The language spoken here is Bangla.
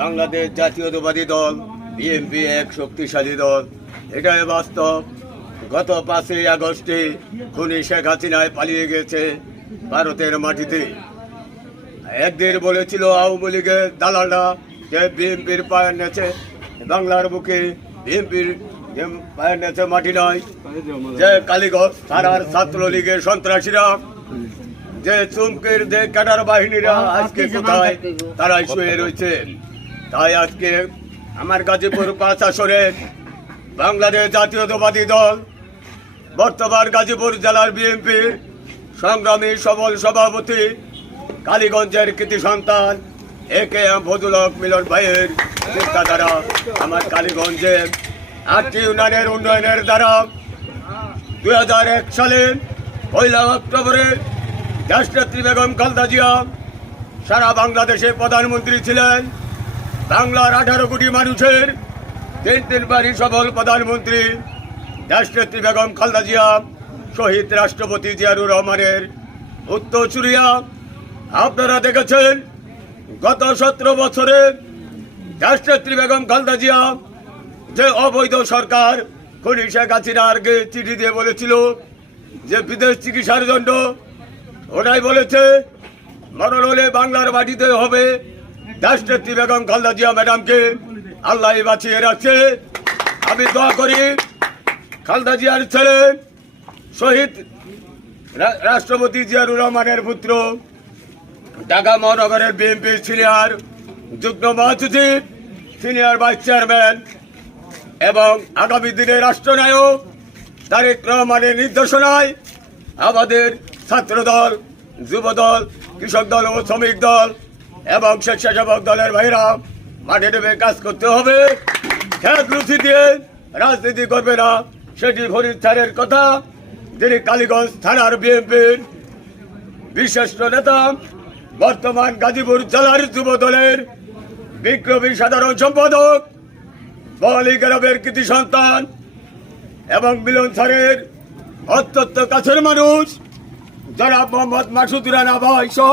বাংলাদেশ জাতীয়তাবাদী দল বিএনপি এক শক্তিশালী দল, এটাই বাস্তব। গত 5ই আগস্টে খুনি শেখ হাসিনায় পালিয়ে গেছে ভারতের মাটিতে। একদিন বলেছিল আওয়ামী লীগের দালালরা যে বিএনপির পায়ের নেচে বাংলার বুকে, বিএনপির পায়ের নেচে মাটি নয়। যে কালীগঞ্জ থানার ছাত্রলীগের সন্ত্রাসীরা, যে চুমকির যে ক্যাডার বাহিনীরা আজকে কোথায়? তারাই শুয়ে রয়েছে। তাই আজকে আমার গাজীপুর 5 আসনের বাংলাদেশ জাতীয়তাবাদী দল বর্তমান গাজীপুর জেলার বিএনপির সংগ্রামী সবল সভাপতি, কালীগঞ্জের কৃতি সন্তান AKM ফজলুল হক মিলন ভাইয়ের চিন্তা দ্বারা আমার কালীগঞ্জের 8টি ইউনিয়নের উন্নয়নের দ্বারা 2001 সালে 1 অক্টোবরে দেশনেত্রী বেগম খালেদা জিয়া সারা বাংলাদেশে প্রধানমন্ত্রী ছিলেন। বাংলার 18 কোটি মানুষের 3বারই সফল প্রধানমন্ত্রী দেশনেত্রী বেগম খালেদা জিয়া শহীদ রাষ্ট্রপতি জিয়াউর রহমানের উত্তরসূরিয়া। আপনারা দেখেছেন গত 17 বছরে দেশনেত্রী বেগম খালেদা জিয়া যে অবৈধ সরকার খুনি শেখ হাসিনাকে চিঠি দিয়ে বলেছিল যে বিদেশ চিকিৎসার জন্য, ওরাই বলেছে মরণ হলে বাংলার মাটিতে হবে। দেশনেত্রী বেগম খালেদা জিয়া ম্যাডামকে আল্লাহ বাঁচিয়ে রাখছে। আমি দোয়া করি খালেদা জিয়ার ছেলে শহীদ রাষ্ট্রপতি জিয়াউর রহমানের পুত্র, ঢাকা মহানগরের বিএনপির সিনিয়র যুগ্ম মহাসচিব, সিনিয়র ভাইস চেয়ারম্যান এবং আগামী দিনের রাষ্ট্রনায়ক তারেক রহমানের নির্দেশনায় আমাদের ছাত্রদল, যুবদল, কৃষক দল ও শ্রমিক দল এবং স্বেচ্ছাসেবক দলের ভাইরা মাঠে নেমে কাজ করতে হবে। খেত লুচি দিয়ে রাজনীতি করবে না, সেটি ফরিদ স্যারের কথা, যিনি কালীগঞ্জ থানার বিএনপির বিশিষ্ট নেতা, বর্তমান গাজীপুর জেলার যুব দলের বিক্রমী সাধারণ সম্পাদক, বলি গ্রামের কৃতি সন্তান এবং মিলন স্যারের অত্যন্ত কাছের মানুষ জনাব মোহাম্মদ মাসুদ রানা ভাই সহ